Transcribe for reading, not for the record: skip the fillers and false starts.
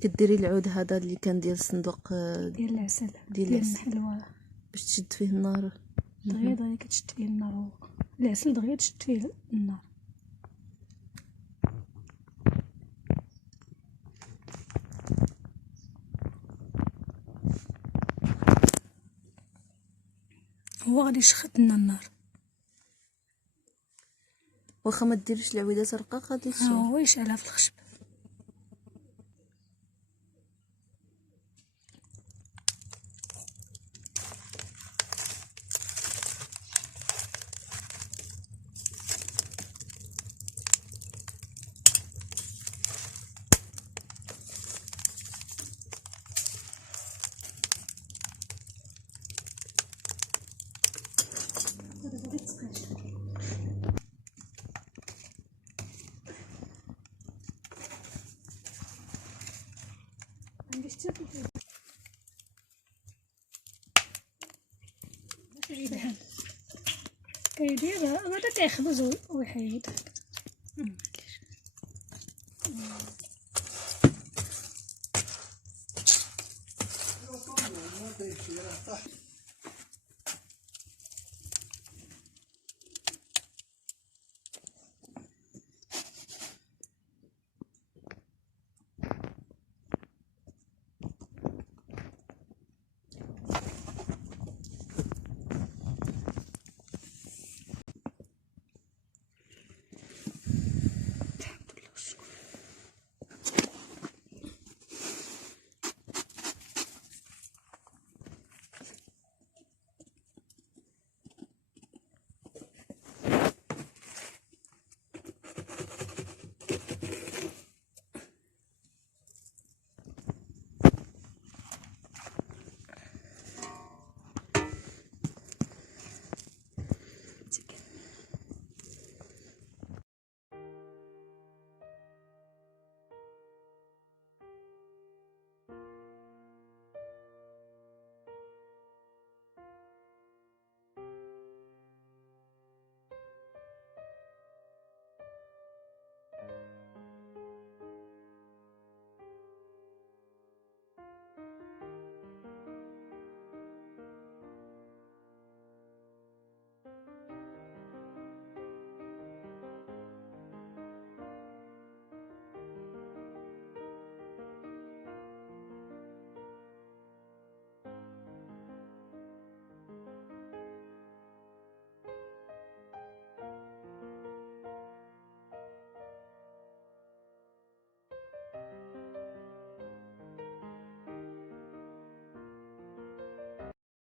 كديري العود هذا اللي كان ديال الصندوق ديال العسل ديال الحلوى باش تشد فيه النار. دغيا كتشد فيه النار، العسل دغيا تشد فيه النار. هو غادي يشخط لنا النار. واخا ما ديريش العويدات رقاق غادي ها هو يشعلها في الخشب. كيدير هذا كيخبز ويحيد.